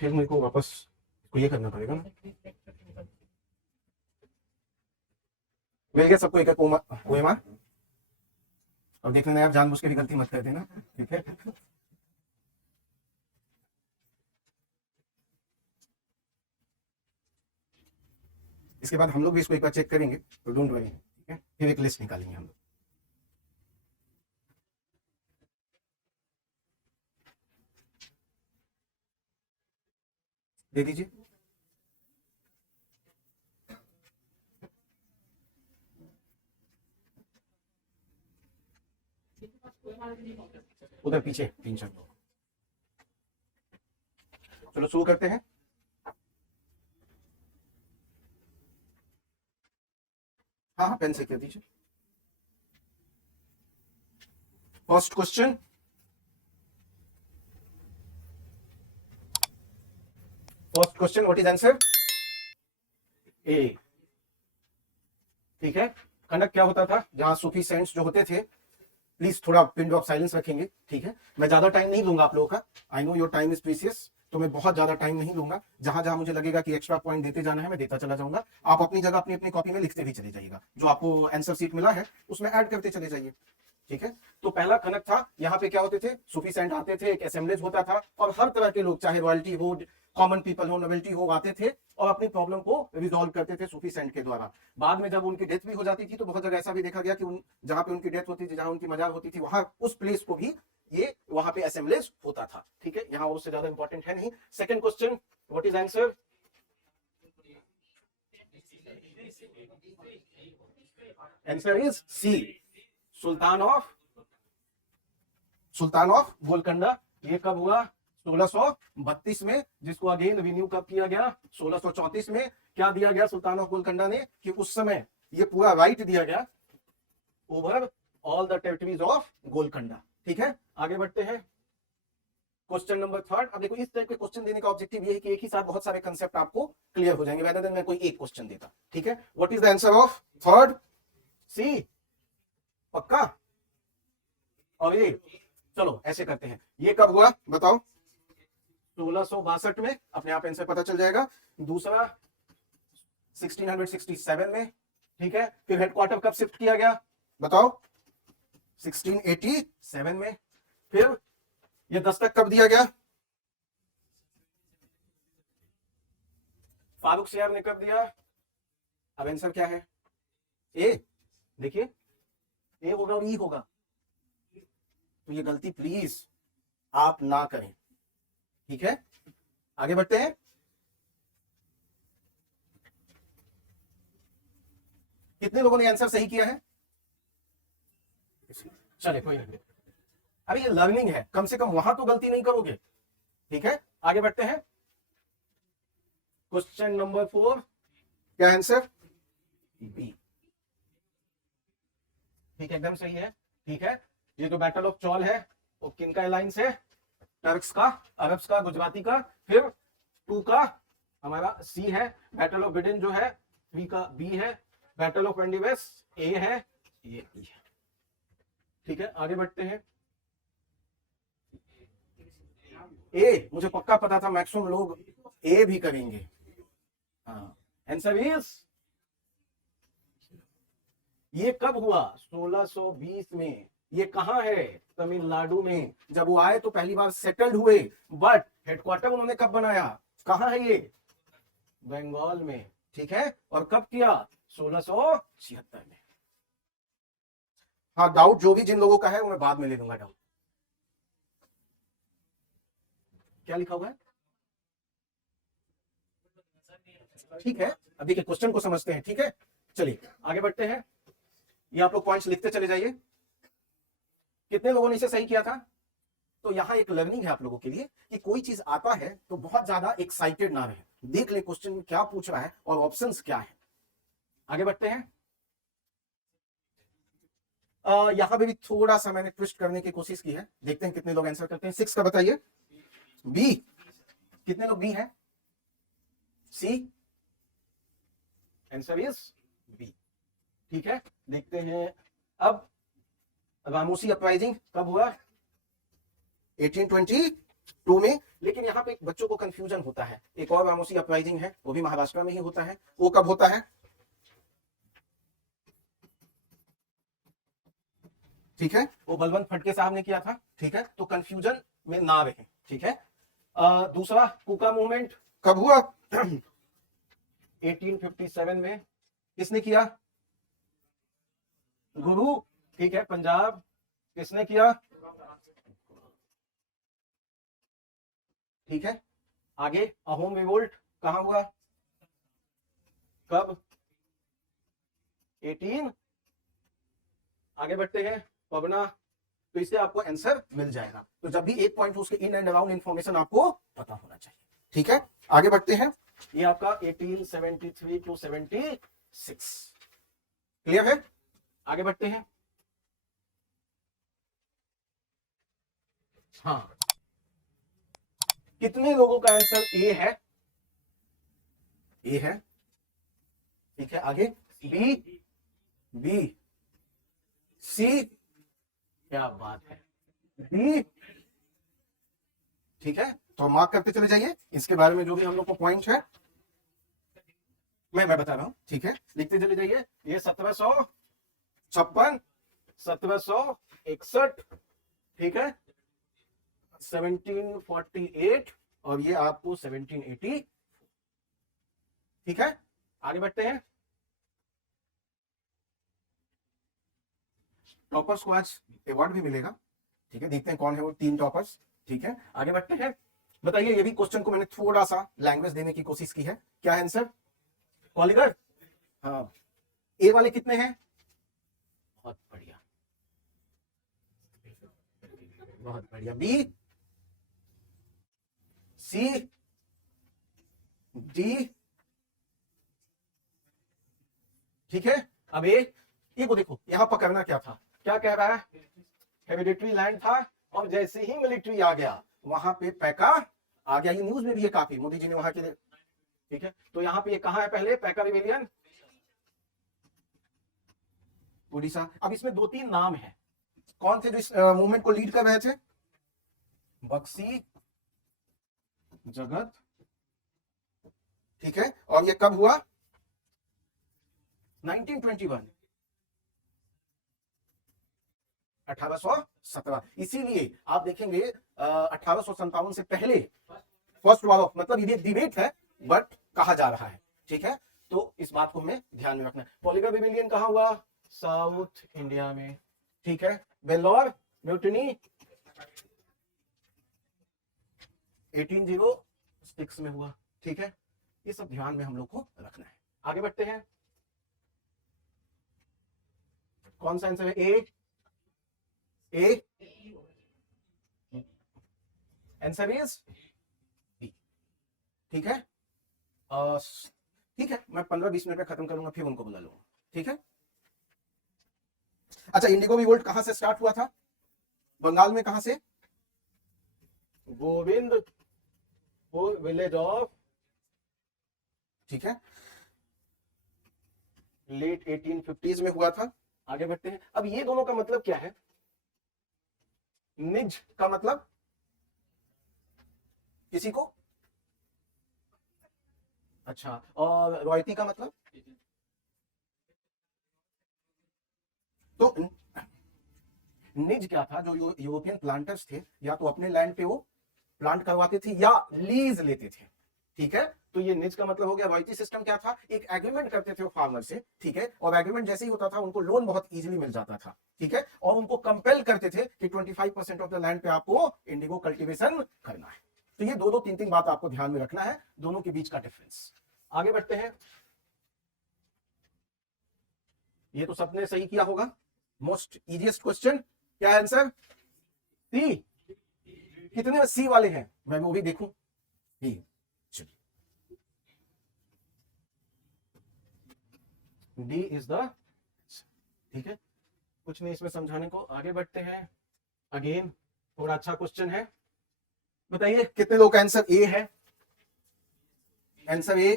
फिर मेरे को वापस को ये करना पड़ेगा ना। मिल गया सबको एक एक पोएमा। अब देख लेना यार, जानबूझ के भी गलती मत कर देना, ठीक है। इसके बाद हम लोग भी इसको एक बार चेक करेंगे, तो डोंट वरी, ठीक है। फिर एक लिस्ट निकालेंगे हम लोग। दे दीजिए। उधर पीछे 3-4 लोग। चलो शुरू करते हैं। हाँ हाँ, पेन से कर दीजिए। First question, what is answer? A. ठीक है। कनक क्या होता था, जहां सूफी सेंट्स जो होते थे, प्लीज थोड़ा पिन ऑफ साइलेंस रखेंगे, ठीक है। मैं ज्यादा टाइम नहीं लूंगा आप लोगों का, I know your time is precious, तो मैं बहुत ज्यादा टाइम नहीं लूंगा। जहां जहां मुझे लगेगा कि एक्स्ट्रा पॉइंट देते जाना है, मैं देता चला जाऊंगा। आप अपनी जगह अपनी अपनी कॉपी में लिखते भी चले जाइएगा, जो आपको आंसर सीट मिला है उसमें ऐड करते चले जाइए, ठीक है। तो पहला खनक था, यहाँ पे क्या होते थे, सूफी सेंट आते थे, एक असेंबलीज होता था, और हर तरह के लोग, चाहे रॉयल्टी हो, कॉमन पीपल हो, नोबेलिटी हो, आते थे और अपनी प्रॉब्लम को रिजॉल्व करते थे सूफी सेंट के द्वारा। बाद में जब उनकी डेथ भी हो जाती थी, तो बहुत जगह ऐसा भी देखा गया कि जहां पे उनकी डेथ होती थी, जहां उनकी मजार होती थी, वहां उस प्लेस को भी ये वहां पे असेंबलीज होता था, ठीक है। यहाँ उससे ज्यादा इंपॉर्टेंट है नहीं। Second question, what is answer? Answer is C, sultan of Golconda. ये कब हुआ? 1632 में, जिसको अगेन रिन्यू कब किया गया? 1634 में। क्या दिया गया सुल्तान ऑफ गोलकंडा ने? कि उस समय ये पूरा राइट दिया गया over all the territories of Golconda, ठीक है। आगे बढ़ते हैं, क्वेश्चन नंबर थर्ड। अब देखो, इस टाइप के क्वेश्चन देने का ऑब्जेक्टिव ये है कि एक ही साथ बहुत सारे कंसेप्ट आपको क्लियर हो जाएंगे, rather than मैं कोई एक क्वेश्चन देता, ठीक है। What is the answer of third? C, पक्का? और ये चलो ऐसे करते हैं, ये कब हुआ बताओ? 1662 में, अपने आप आंसर पता चल जाएगा। दूसरा 1667 में, ठीक है। फिर हेडक्वार्टर कब शिफ्ट किया गया बताओ? 1687 में। फिर ये दस्तक कब दिया गया? फारूक शेयर ने कब दिया? अब आंसर क्या है? ए। देखिए, ए होगा और ई होगा, तो ये गलती प्लीज आप ना करें, ठीक है। आगे बढ़ते हैं। कितने लोगों ने आंसर सही किया है? चले कोई नहीं, अरे ये लर्निंग है, कम से कम वहां तो गलती नहीं करोगे, ठीक है। आगे बढ़ते हैं, क्वेश्चन नंबर 4, क्या आंसर? बी, ठीक है, एकदम सही है, ठीक है। ये जो बैटल ऑफ चौल है वो किनका अलायंस है? टर्क्स का, अरब्स का, गुजराती का। फिर 2 का हमारा सी है, बैटल ऑफ बिडिन जो है 3 का बी है, बैटल ऑफ वेंडिवेस ए है, ये ई है, ठीक है। आगे बढ़ते हैं, ए मुझे पक्का पता था मैक्सिमम लोग ए भी करेंगे। हाँ, आंसर इज, ये कब हुआ? 1620 में। ये कहां है? तमिलनाडु में। जब वो आए तो पहली बार सेटल्ड हुए, बट हेडक्वार्टर उन्होंने कब बनाया? कहां है ये? बंगाल में, ठीक है। और कब किया? 1676 में। हाँ, डाउट जो भी जिन लोगों का है वो मैं बाद में ले लूंगा डाउट। क्या लिखा हुआ है? ठीक है, अब देखिए क्वेश्चन को समझते हैं, ठीक है। चलिए आगे बढ़ते हैं, ये आप लोग पॉइंट्स लिखते चले जाइए। कितने लोगों ने इसे सही किया था? तो यहां एक लर्निंग है आप लोगों के लिए कि कोई चीज आता है तो बहुत ज्यादा एक्साइटेड ना रहे, देख ले क्वेश्चन में क्या पूछ रहा है और ऑप्शंस क्या है। आगे बढ़ते हैं, यहां पे भी थोड़ा सा मैंने ट्विस्ट करने की कोशिश की है, देखते हैं कितने लोग आंसर करते हैं। 6 का बताइए। बी, कितने लोग बी हैं? सी, आंसर इज बी, ठीक है। देखते हैं अब, रामोसी अपराइजिंग कब हुआ? 1823 टू में। लेकिन यहाँ पे बच्चों को कंफ्यूजन होता है, एक और वामोसी अपराइजिंग है, वो भी महाराष्ट्र में ही होता है। वो कब होता है? ठीक है, वो बलवंत फटके साहब ने किया था। ठीक है, तो कंफ्यूजन में ना रहे। ठीक है, दूसरा कुका मूवमेंट कब हुआ? 1857 में। किसने किया? गुरु। ठीक है, पंजाब। किसने किया? ठीक है, आगे अहोम रिवोल्ट कहां हुआ? कब? 18। आगे बढ़ते हैं, पवना। तो इससे आपको आंसर मिल जाएगा। तो जब भी एक पॉइंट उसके इन एंड अराउंड इंफॉर्मेशन आपको पता होना चाहिए। ठीक है, आगे बढ़ते हैं। ये आपका 1873 टू 76 क्लियर है? आगे बढ़ते हैं। हाँ, कितने लोगों का आंसर ए है? ए है। ठीक है, आगे बी, बी, सी, क्या बात है, बी। ठीक है, तो मार्क करते चले जाइए। इसके बारे में जो भी हम लोग को पॉइंट है मैं बता रहा हूं। ठीक है, लिखते चले जाइए। ये 1756, 1761, ठीक है, 1748 और ये आपको 1780। ठीक है, आगे बढ़ते हैं। टॉपर्स को आज अवार्ड भी मिलेगा। ठीक है, देखते हैं कौन है वो 3 टॉपर्स। ठीक है, आगे बढ़ते हैं। बताइए, ये भी क्वेश्चन को मैंने थोड़ा सा लैंग्वेज देने की कोशिश की है। क्या है आंसर? पॉलीगढ़। हाँ, ए वाले कितने हैं? बहुत बढ़िया, बहुत बढ़िया। B, C, D. ठीक है, अब ये को देखो, यहां पर करना क्या था? क्या कह रहा है? हेरिडिटरी लैंड था और जैसे ही मिलिट्री आ गया वहां पे पैका आ गया। ये न्यूज में भी है काफी, मोदी जी ने वहां के। ठीक है, तो यहां पे कहां है पहले पैका रिवेलियन? उड़ीसा। अब इसमें 2-3 नाम है। कौन थे जो इस मूवमेंट को लीड कर रहे थे? बक्सी जगत। ठीक है, और ये कब हुआ? 1921, 1817। इसीलिए आप देखेंगे 1857 से पहले फर्स्ट वॉर ऑफ, मतलब ये डिबेट है बट कहा जा रहा है। ठीक है, तो इस बात को हमें ध्यान में रखना है। पॉलीगढ़ रिबेलियन कहां हुआ? साउथ इंडिया में। ठीक है, वेल्लोर म्यूटिनी 1806 में हुआ। ठीक है, ये सब ध्यान में हम लोग को रखना है। आगे बढ़ते हैं। कौन सा आंसर है? ए, ए, आंसर इज बी। ठीक है, ठीक है, मैं 15-20 मिनट में खत्म करूंगा, फिर उनको बुला लूंगा। ठीक है, अच्छा, इंडिगो रिवोल्ट कहां से स्टार्ट हुआ था? बंगाल में। कहां से? Govindpur village of. ठीक है, लेट 1850s में हुआ था। आगे बढ़ते हैं। अब ये दोनों का मतलब क्या है? निज का मतलब किसी को? अच्छा, और रॉयल्टी का मतलब? तो निज क्या था? जो यूरोपियन प्लांटर्स थे, या तो अपने लैंड पे वो प्लांट करवाते थे या लीज लेते थे। ठीक है, तो ये निज का मतलब हो गया। रॉयल्टी सिस्टम क्या था? एक एग्रीमेंट करते थे वो फार्मर से। ठीक है, और एग्रीमेंट जैसे ही होता था उनको लोन बहुत इजीली मिल जाता था। ठीक है, और उनको कंपेल करते थे कि 25% ऑफ द लैंड पे आपको इंडिगो कल्टीवेशन करना है। तो ये 2-3 बात आपको ध्यान में रखना है, दोनों के बीच का डिफरेंस। आगे बढ़ते हैं। ये तो सबने सही किया होगा। मोस्ट इजीएस्ट क्वेश्चन क्या है आंसर? सी। कितने सी वाले हैं मैं वो भी देखूं। D is the. ठीक है, कुछ नहीं इसमें समझाने को। आगे बढ़ते हैं। अगेन थोड़ा अच्छा क्वेश्चन है। बताइए कितने लोग का आंसर ए है? Answer A.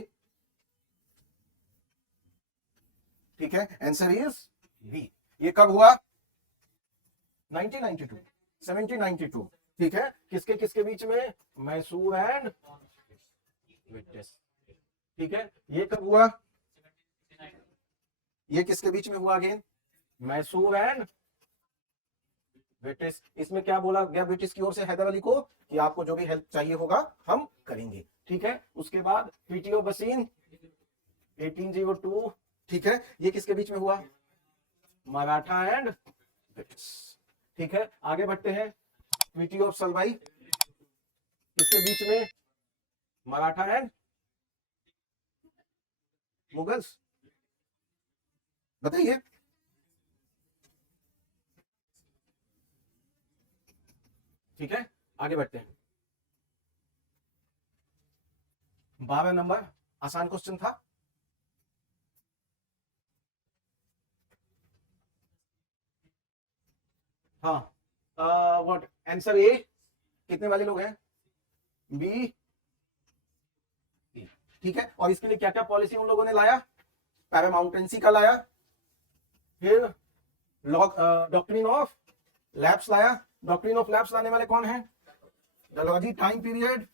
ठीक है, आंसर इज बी। ये कब हुआ? 1992, 1792। ठीक है, किसके किसके बीच में, मैसूर एंड विटिस। ठीक है, ये कब हुआ, ये किसके बीच में हुआ अगेन, मैसूर एंड ब्रिटिश। इसमें क्या बोला गया ब्रिटिश की ओर से हैदर अली को कि आपको जो भी हेल्प चाहिए होगा हम करेंगे। ठीक है, उसके बाद ट्रीटी ऑफ बसीन 1802। ठीक है, ये किसके बीच में हुआ, मराठा एंड ब्रिटिश। ठीक है, आगे बढ़ते हैं, ट्रीटी ऑफ सलवाई किसके बीच में, मराठा एंड मुगल्स, बताइए। ठीक है, आगे बढ़ते हैं, 12 नंबर आसान क्वेश्चन था। हाँ, व्हाट आंसर ए, कितने वाले लोग हैं, बी, ठीक है, और इसके लिए क्या क्या पॉलिसी उन लोगों ने लाया, पैरामाउंटेंसी का लाया, फिर डॉक्ट्रिन ऑफ लैप्स लाया। डॉक्ट्रिन ऑफ लैप्स लाने वाले कौन है, डलहौजी टाइम पीरियड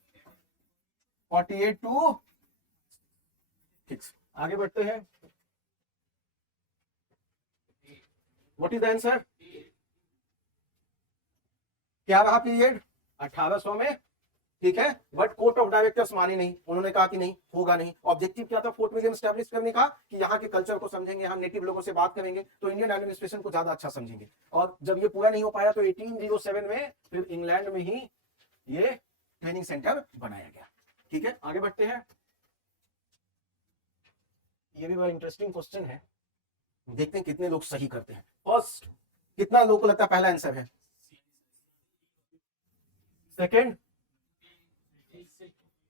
48 टू 6। आगे बढ़ते हैं, व्हाट इज द आंसर, क्या रहा पीरियड 1800 में। ठीक है, बट कोर्ट ऑफ डायरेक्टर्स माने नहीं, उन्होंने कहा कि नहीं होगा नहीं। ऑब्जेक्टिव क्या था फोर्ट विलियम स्टैब्लिश करने का, कि यहाँ के कल्चर को समझेंगे, हम नेटिव लोगों से बात करेंगे तो इंडियन एडमिनिस्ट्रेशन को ज्यादा अच्छा समझेंगे। और जब ये पूरा नहीं हो पाया तो 1807 में फिर इंग्लैंड में ही ये ट्रेनिंग सेंटर बनाया गया। ठीक है, आगे बढ़ते हैं, ये भी बड़ा इंटरेस्टिंग क्वेश्चन है, देखते हैं कितने लोग सही करते हैं। फर्स्ट, कितना लोगों को लगता है पहला आंसर है, सेकेंड,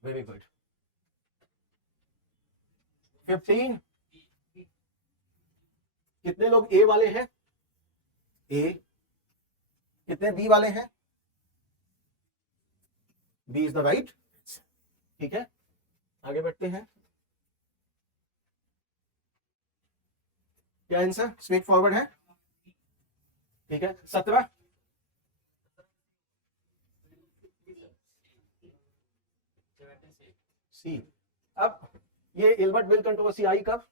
वेरी गुड, 15, कितने लोग ए वाले हैं, ए, कितने बी वाले हैं, बी इज द राइट। ठीक है, आगे बढ़ते हैं, क्या आंसर स्ट्रेट फॉरवर्ड है। ठीक है, 17, सी। अब ये इल्बर्ट बिल कंट्रोवर्सी आई कब,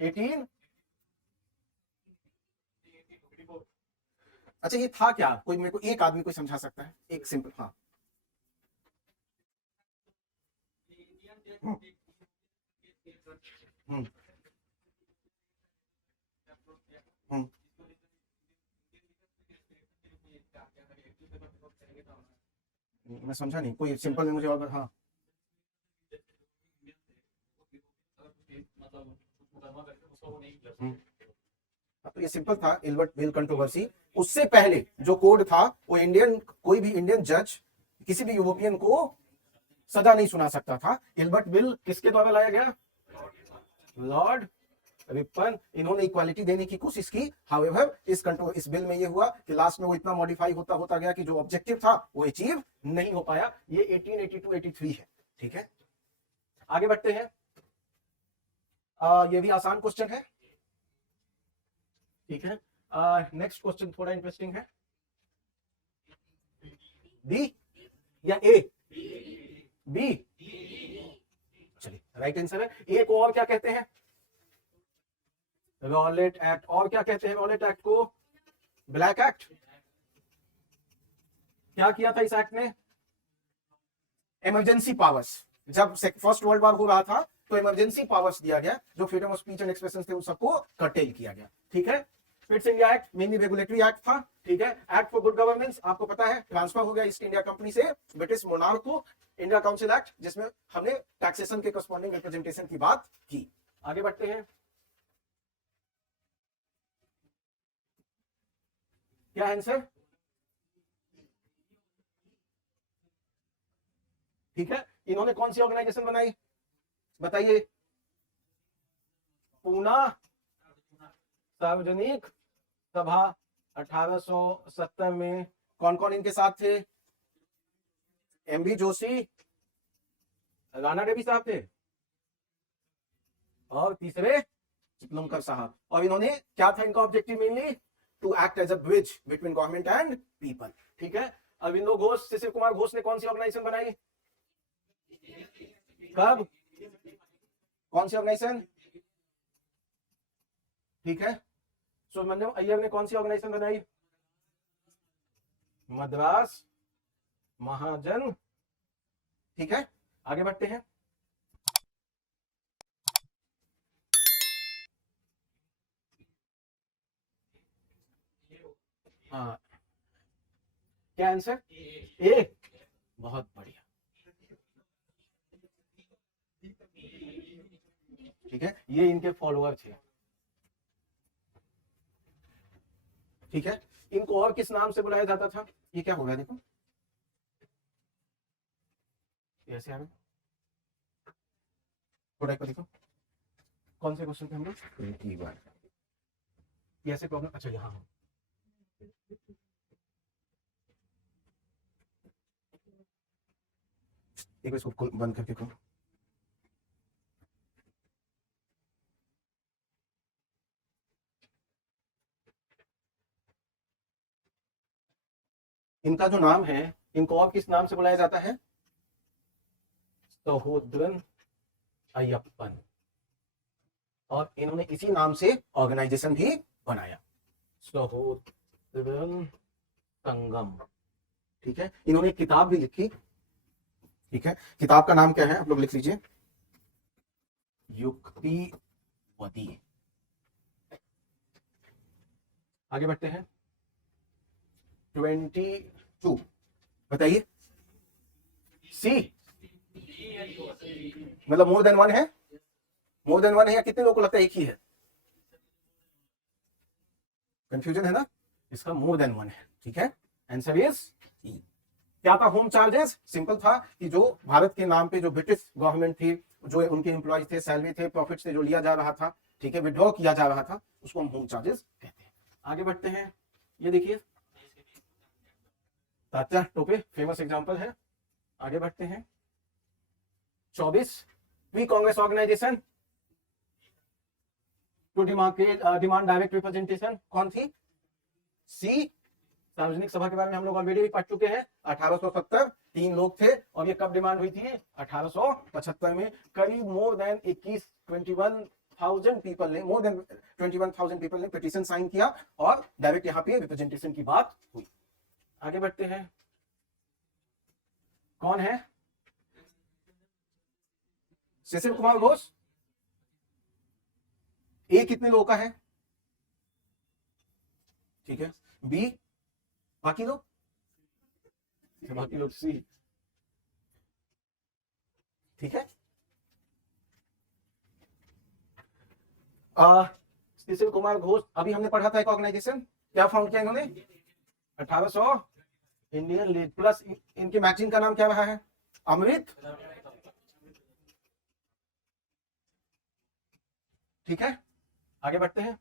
18, अच्छा ये था क्या, कोई मेरे को एक आदमी कोई समझा सकता है, एक सिंपल, हाँ हम्म हम्म मैं समझा नहीं, कोई सिंपल में मुझे और, हाँ तो ये सिंपल था इल्बर्ट बिल कंट्रोवर्सी। उससे पहले जो कोड था वो इंडियन, कोई भी इंडियन जज किसी भी यूरोपियन को सजा नहीं सुना सकता था। इल्बर्ट बिल किसके द्वारा लाया गया, लॉर्ड रिपन। इन्होंने इक्वालिटी देने की कोशिश की, हाउएवर इस बिल में ये हुआ कि लास्ट में वो इतना मॉडिफाई होता होता गया कि जो ऑब्जेक्टिव था वो अचीव नहीं हो पाया। ये 1882-83 है। ठीक है, आगे बढ़ते हैं, ये भी आसान क्वेश्चन है। ठीक है, नेक्स्ट क्वेश्चन थोड़ा इंटरेस्टिंग है, बी या ए, बी, चलिए राइट आंसर है। ए को और क्या कहते हैं, रॉलेट एक्ट। और क्या कहते हैं रॉलेट एक्ट को, ब्लैक एक्ट। क्या किया था इस एक्ट ने, इमरजेंसी पावर्स, जब फर्स्ट वर्ल्ड वॉर हो रहा था तो इमरजेंसी पावर्स दिया गया, जो freedom of speech and expression थे उन सबको कर्टेल किया गया। ठीक है, fits India act mainly regulatory act था। ठीक है, एक्ट फॉर गुड गवर्नेंस आपको पता है ट्रांसफर हो गया ईस्ट इंडिया कंपनी से ब्रिटिश मोनार्क को। इंडिया काउंसिल एक्ट जिसमें हमने टैक्सेशन के करस्पॉन्डिंग रिप्रेजेंटेशन की बात की। आगे बढ़ते हैं, क्या आंसर, ठीक है, इन्होंने कौन सी ऑर्गेनाइजेशन बनाई बताइए, पूना सार्वजनिक सभा 1870 में। कौन कौन इनके साथ थे, एमबी जोशी, राणा देवी साहब थे, और तीसरे चिपलुनकर साहब। और इन्होंने क्या था इनका objective mainly, to act as a bridge between government and people. ठीक है, अरविंदो घोष, शिशिर कुमार घोष ने कौन सी ऑर्गेनाइजेशन बनाई? कब? कौन सी ऑर्गेनाइजेशन? ठीक है, सुब्रमण्यम अय्यर ने कौन सी ऑर्गेनाइजेशन बनाई? मद्रास महाजन। ठीक है, आगे बढ़ते हैं। हाँ, क्या आंसर? ए। बहुत बढ़िया। ठीक है, ये इनके फॉलोअर थे। ठीक है, इनको और किस नाम से बुलाया जाता था? ये क्या हो गया देखो, ऐसे आ गए। थोड़ा एक देखो, कौन से क्वेश्चन पे हम लोग? ऐसे प्रॉब्लम, अच्छा यहाँ एक इसको बंद करके करो। इनका जो नाम है, इनको और किस नाम से बुलाया जाता है? सहोदरन अय्यप्पन। और इन्होंने इसी नाम से ऑर्गेनाइजेशन भी बनाया, सहोदरन संगम। ठीक है, इन्होंने एक किताब भी लिखी। ठीक है, किताब का नाम क्या है आप लोग लिख लीजिए, युक्तिवादी। आगे बढ़ते हैं। 22 बताइए। सी मतलब मोर देन वन है? मोर देन वन है या कितने लोगों को लगता है एक ही है? कंफ्यूजन है ना, इसका मोर देन वन है। ठीक है, आंसर इज ई। क्या था होम चार्जेस? सिंपल था कि जो भारत के नाम पे जो ब्रिटिश गवर्नमेंट थी, जो उनके एम्प्लॉयज थे, सैलरी थे, प्रॉफिट से जो लिया जा रहा था, ठीक है, विड्रॉ किया जा रहा था, उसको हम होम चार्जेस कहते हैं। आगे बढ़ते हैं, ये देखिए तात्या टोपे फेमस एग्जांपल है। आगे बढ़ते हैं। 24 वी Congress organisation to demand direct representation कौन थी? सी सार्वजनिक सभा के बारे में हम लोग ऑलरेडी भी पढ़ चुके हैं। 1870 3 लोग थे और ये कब डिमांड हुई थी? 1875 में। करीब मोर देन 21,000 पीपल ने, मोर देन 21,000 पीपल ने पिटीशन साइन किया और डायरेक्ट यहाँ पे रिप्रेजेंटेशन की बात हुई। आगे बढ़ते हैं, कौन है? शिशिर कुमार घोष। ए कितने लोगों का है? ठीक है, बी बाकी लोग सी। ठीक है, शिशिर कुमार घोष, अभी हमने पढ़ा था एक ऑर्गेनाइजेशन, क्या फाउंड किया इन्होंने? 1800 इंडियन लीग प्लस इनके मैगजीन का नाम क्या रहा है? अमृत। ठीक है, आगे बढ़ते हैं।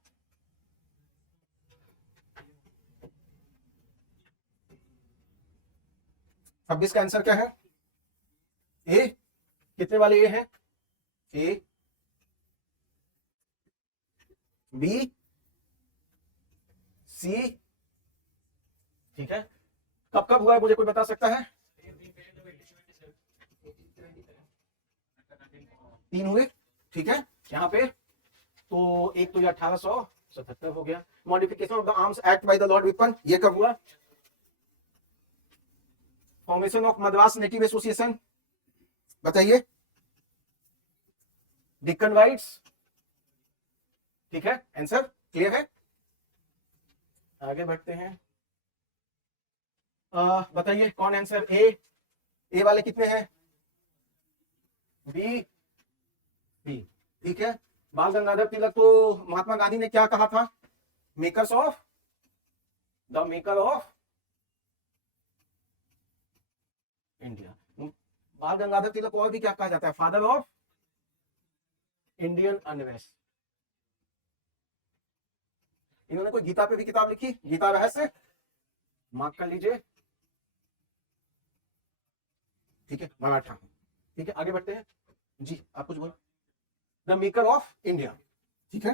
छब्बीस का आंसर क्या है? ए। कितने वाले ए हैं? ए, बी, सी। ठीक है, कब कब हुआ है मुझे कोई बता सकता है? 3 हुए। ठीक है, यहाँ पे तो एक तो 1877 हो गया। Modification of the arms act by the Lord weapon, ये कब हुआ? Formation of Madras native association बताइए। डिक्कन राइट्स। ठीक है, आंसर क्लियर है। आगे बढ़ते हैं, बताइए कौन आंसर? ए वाले कितने हैं? B, B. ठीक है, बाल गंगाधर तिलक को महात्मा गांधी ने क्या कहा था? Makers of, the maker of India. बाल गंगाधर तिलक को और भी क्या कहा जाता है? Father of Indian unrest. इन्होंने कोई गीता पे भी किताब लिखी, गीता रहस्य, मार्क कर लीजिए। ठीक है, मराठा। ठीक है, आगे बढ़ते हैं जी, आप कुछ बोलो। The maker of India. ठीक है,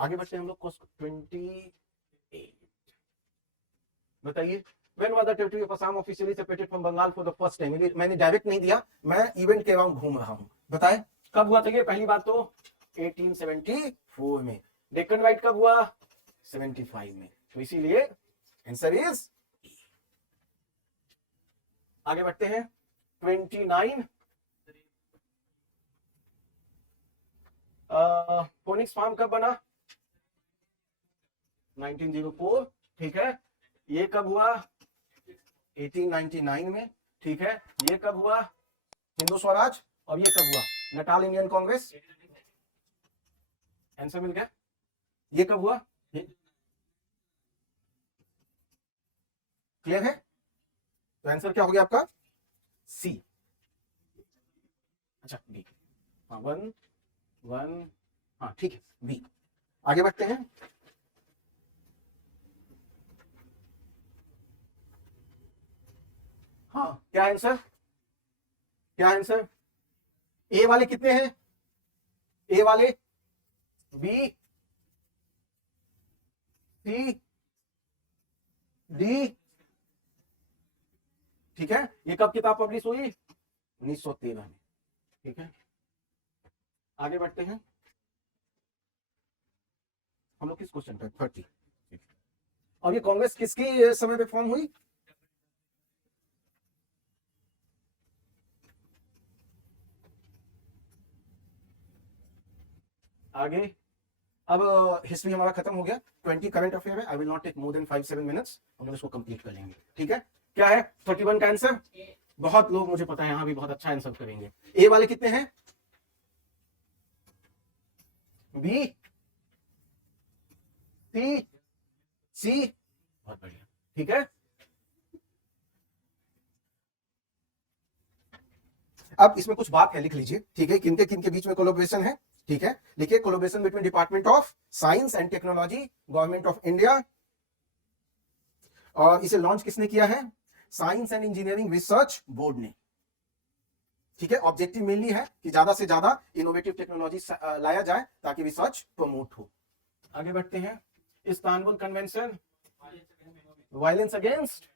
आगे बढ़ते हैं हम लोग क्वेश्चन 28। बताइए, when was the territory of Assam officially separated from Bengal for the first time? मैंने डायरेक्ट नहीं दिया, मैं इवेंट के अराउंड घूम रहा हूं। बताए कब हुआ था ये? पहली बात तो 1874 में। डेक्कन राइट कब हुआ? 75 में। तो इसीलिए आंसर इज। आगे बढ़ते हैं 29। फोनिक्स फार्म कब बना? 1904। ठीक है। ये कब हुआ? 1899 में। ठीक है। ये कब हुआ? हिंदू स्वराज। और ये कब हुआ? Natal Indian Congress. आंसर मिल गया। ये कब हुआ? क्लियर है? तो आंसर क्या हो गया आपका? सी। अच्छा बी। हाँ 1 1। हाँ ठीक है, बी। आगे बढ़ते हैं। हाँ क्या आंसर? क्या आंसर? ए वाले कितने हैं? ए वाले, बी, सी, डी। ठीक है। ये कब किताब पब्लिश हुई? 1913 में। ठीक है। आगे बढ़ते हैं हम लोग किस क्वेश्चन पे? 30। और ये कांग्रेस किसकी समय पे फॉर्म हुई? आगे अब हिस्ट्री हमारा खत्म हो गया। 20 करंट अफेयर है। I will not take more than 5-7 minutes, हम लोग इसको कंप्लीट कर लेंगे। ठीक है। क्या है 31 का आंसर? बहुत लोग, मुझे पता है यहां भी बहुत अच्छा आंसर करेंगे। ए वाले कितने हैं? बी, सी, सी। बहुत बढ़िया। ठीक है। अब इसमें कुछ बात है, लिख लीजिए। ठीक है। किनके किनके बीच में कोलैबोरेशन है? ठीक है, लिखिए collaboration between department of science and technology, government of India. और इसे लॉन्च किसने किया है? Science and engineering research board ने। ठीक है। ऑब्जेक्टिव मेनली है कि ज्यादा से ज्यादा इनोवेटिव टेक्नोलॉजी लाया जाए ताकि रिसर्च प्रमोट हो। आगे बढ़ते हैं। Istanbul convention, violence against.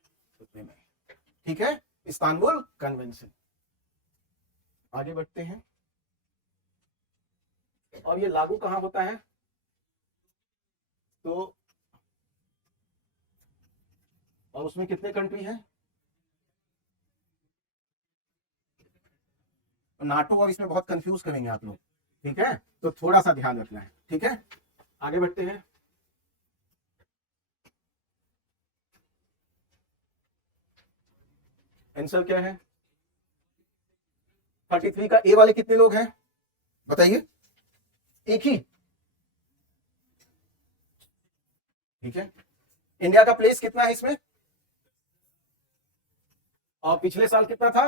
ठीक है, इस्तांबुल कन्वेंशन। आगे बढ़ते हैं। और ये लागू कहां होता है? तो और उसमें कितने कंट्री हैं? नाटो और इसमें बहुत कंफ्यूज करेंगे आप लोग। ठीक है, तो थोड़ा सा ध्यान रखना है। ठीक है। आगे बढ़ते हैं। आंसर क्या है? 33 का ए वाले कितने लोग हैं? बताइए। एक ही। ठीक है। इंडिया का प्लेस कितना है इसमें? और पिछले साल कितना था?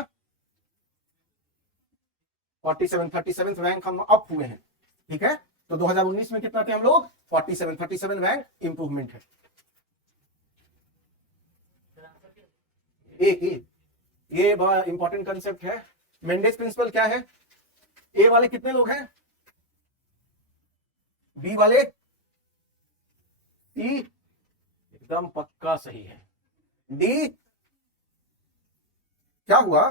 37 रैंक हम अप हुए हैं। ठीक है। तो 2019 में कितना थे हम लोग? 37 रैंक इंप्रूवमेंट है। एक ही। ये बड़ा इंपॉर्टेंट कंसेप्ट है। मेंडेस प्रिंसिपल क्या है? ए वाले कितने लोग हैं? बी वाले, सी एकदम पक्का सही है, डी। क्या हुआ?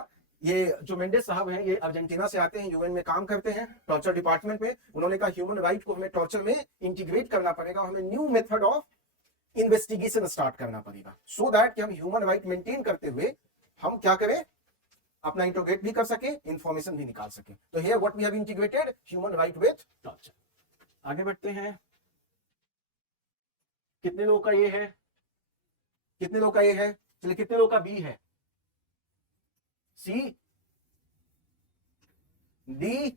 ये जो मेंडेस साहब हैं, ये अर्जेंटीना से आते हैं, यूएन में काम करते हैं टॉर्चर डिपार्टमेंट में। उन्होंने कहा ह्यूमन राइट को हमें टॉर्चर में इंटीग्रेट करना पड़ेगा, हमें new method of investigation start करना पड़ेगा, सो दैट कि हम ह्यूमन राइट मेंटेन करते हुए हम क्या करें? अपना इंट्रोगेट भी कर सके, इंफॉर्मेशन भी निकाल सके। तो here what we have integrated human right with torture. आगे बढ़ते हैं। कितने लोगों का ये है? कितने लोगों का ये है? चलिए, कितने लोगों का बी है? सी, डी।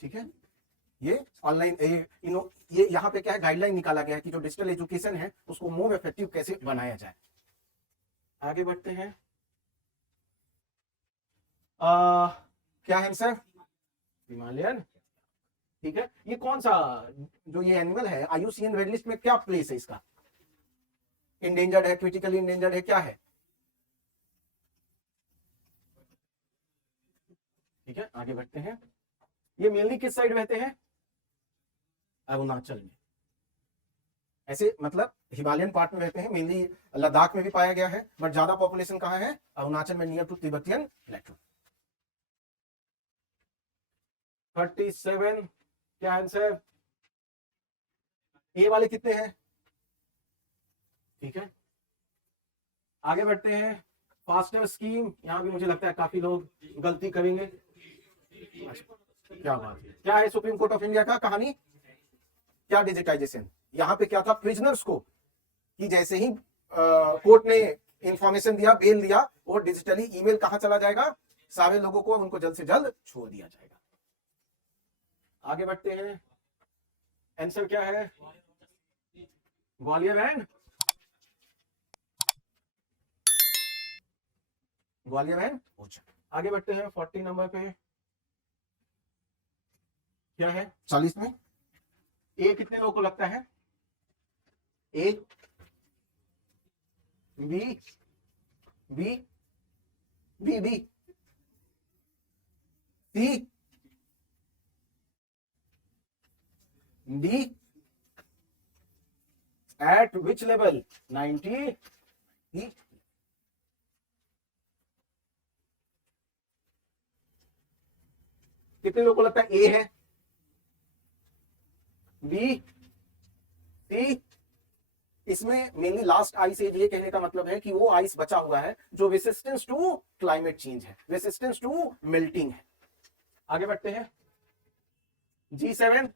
ठीक है। ये ऑनलाइन ये यहां पे क्या है, गाइडलाइन निकाला गया है कि जो डिजिटल एजुकेशन है उसको मोर इफेक्टिव कैसे बनाया जाए। आगे बढ़ते हैं। क्या है आंसर? हिमालयन। ठीक है। ये कौन सा जो ये एनिमल है IUCN रेड लिस्ट में क्या प्लेस है इसका? इंडेंजर्ड है, क्रिटिकली इंडेंजर्ड है, क्या है? ठीक है। आगे बढ़ते हैं। ये मेनली किस साइड रहते हैं? अरुणाचल में। ऐसे मतलब हिमालयन पार्ट में रहते हैं, मेनली लद्दाख में भी पाया गया है, बट ज्यादा पॉपुलेशन कहाँ है? अरुणाचल में, नियर टू तिब्बतियन प्लेटू। 37 क्या आंसर? ए वाले कितने हैं? ठीक है, आगे बढ़ते हैं। फास्टर स्कीम, यहां भी मुझे लगता है काफी लोग गलती करेंगे। क्या बात है, क्या है सुप्रीम कोर्ट ऑफ इंडिया का कहानी? क्या डिजिटाइजेशन? यहां पे क्या था? प्रिजनर्स को कि जैसे ही कोर्ट ने इंफॉर्मेशन दिया, बेल दिया, और डिजिटली ईमेल कहां चला जाएगा? सारे लोगों को, उनको जल्द से जल्द छोड़ दिया जाएगा। आगे बढ़ते हैं। आंसर क्या है? ग्वालियर एंड ओरछा। आगे बढ़ते हैं 40 नंबर पे। क्या है 40 में? ए कितने लोगों को लगता है? A, B, B, B, B, C, D, at which level? 90। कितने लोगों को लगता है ए है? B, C? इसमें मेनली लास्ट आइस एज, ये कहने का मतलब है कि वो आइस बचा हुआ है जो रेसिस्टेंस टू क्लाइमेट चेंज है, रेसिस्टेंस टू मेल्टिंग है। आगे बढ़ते हैं। G7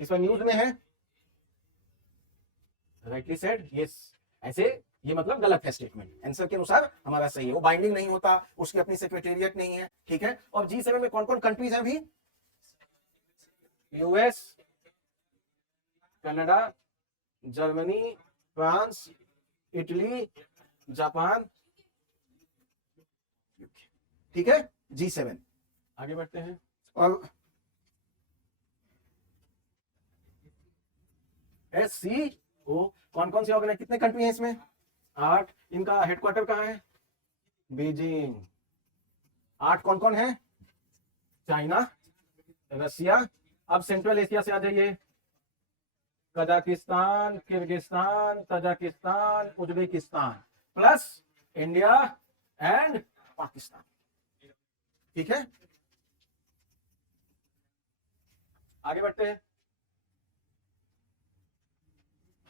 इसमें न्यूज में है, राइटली सेड, यस। ऐसे ये मतलब गलत है स्टेटमेंट, आंसर के अनुसार हमारा सही है। वो बाइंडिंग नहीं होता, उसकी अपनी सेक्रेटेरिएट नहीं है, ठीक है। और G7 में कौन कौन कंट्रीज हैं अभी? US, Canada, Germany, France, Italy, Japan, ठीक है, G7। आगे बढ़ते हैं। और SCO कौन कौन सी ऑर्गेनाइज, कितने कंट्री हैं इसमें? 8। इनका हेडक्वार्टर कहाँ है? बीजिंग। 8 कौन कौन है? चाइना, रसिया। अब सेंट्रल एशिया से आ जाइए। Kazakhstan, Kyrgyzstan, Tajikistan, Uzbekistan, plus India and Pakistan, ठीक है। आगे बढ़ते हैं।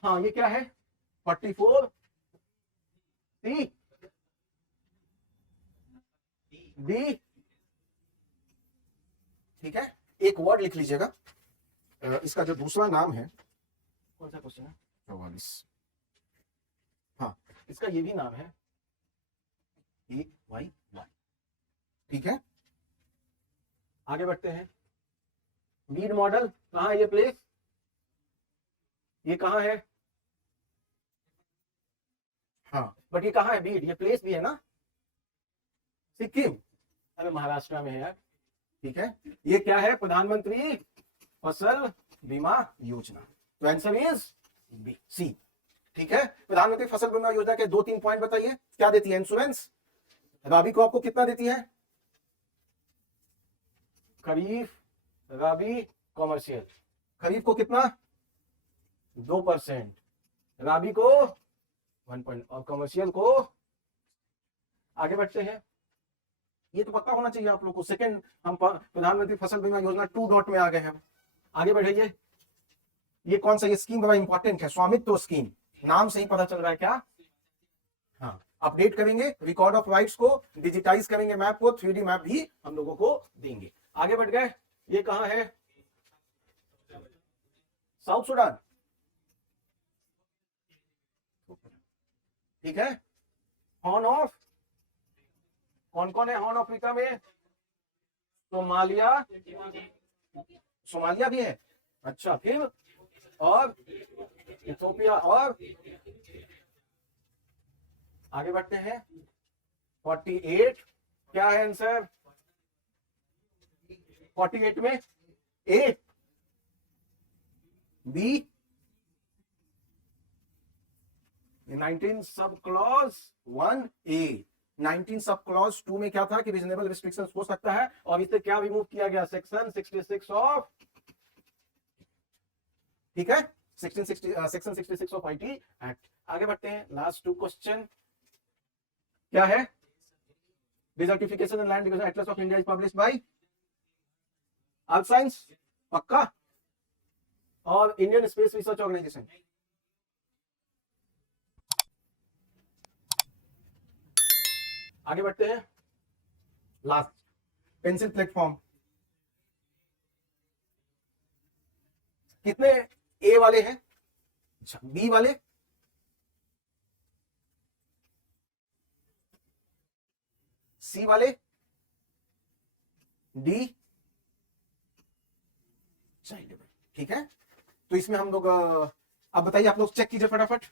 हाँ, ये क्या है? 44 सी, डी, ठीक है। एक वर्ड लिख लीजिएगा, इसका जो दूसरा नाम है, कौन सा क्वेश्चन है? 44। हाँ, इसका ये भी नाम है AYY, ठीक है। आगे बढ़ते हैं। बीड मॉडल कहां है? ये प्लेस, ये कहां है? हाँ, बट ये कहां है? बीड, ये प्लेस भी है ना, सिक्किम। अरे महाराष्ट्र में है यार, ठीक है। ये क्या है? प्रधानमंत्री फसल बीमा योजना। तो आंसर इज बी, सी, ठीक है। प्रधानमंत्री फसल बीमा योजना के 2-3 पॉइंट बताइए। क्या देती है? इंश्योरेंस। रबी को आपको कितना देती है? खरीफ, रबी, कॉमर्शियल। खरीफ को कितना? 2%, रबी को 1 और कॉमर्शियल को। आगे बढ़ते हैं। ये तो पता होना चाहिए आप लोग को। सेकंड, हम प्रधानमंत्री फसल बीमा योजना 2 डॉट में आ गए हैं। आगे बढ़िए। ये कौन सा? ये स्कीम बड़ा इंपॉर्टेंट है, स्वामित्व स्कीम। नाम से ही पता चल रहा है क्या? हाँ, अपडेट करेंगे रिकॉर्ड ऑफ राइट्स को, डिजिटाइज करेंगे मैप को, 3D मैप भी हम लोगों को देंगे। आगे बढ़ गए। ये कहां है? साउथ सुडान, ठीक है। हॉर्न ऑफ, कौन कौन है हॉर्न ऑफ अफ्रीका में? सोमालिया, सोमालिया भी है, अच्छा। फिर और इथियोपिया, और आगे बढ़ते हैं। 48 क्या है आंसर? 48 में ए, B, 19 sub clause 1A। 19 sub clause 2 में क्या था कि रीजनेबल रिस्ट्रिक्शंस हो सकता है, और इसे क्या रिमूव किया गया? सेक्शन 66 ऑफ ठीक है, 1660 सेक्शन 66 ऑफ आईटी एक्ट। आगे बढ़ते हैं, लास्ट 2 क्वेश्चन क्या है? Desertification in land division atlas of India is published by earth science, पक्का, और इंडियन स्पेस रिसर्च ऑर्गेनाइजेशन। आगे बढ़ते हैं, लास्ट पेंसिल प्लेटफॉर्म। कितने ए वाले हैं? अच्छा, बी वाले, सी वाले, डी, चाइल्ड। ठीक है, तो इसमें हम लोग अब बताइए, आप लोग चेक कीजिए फटाफट।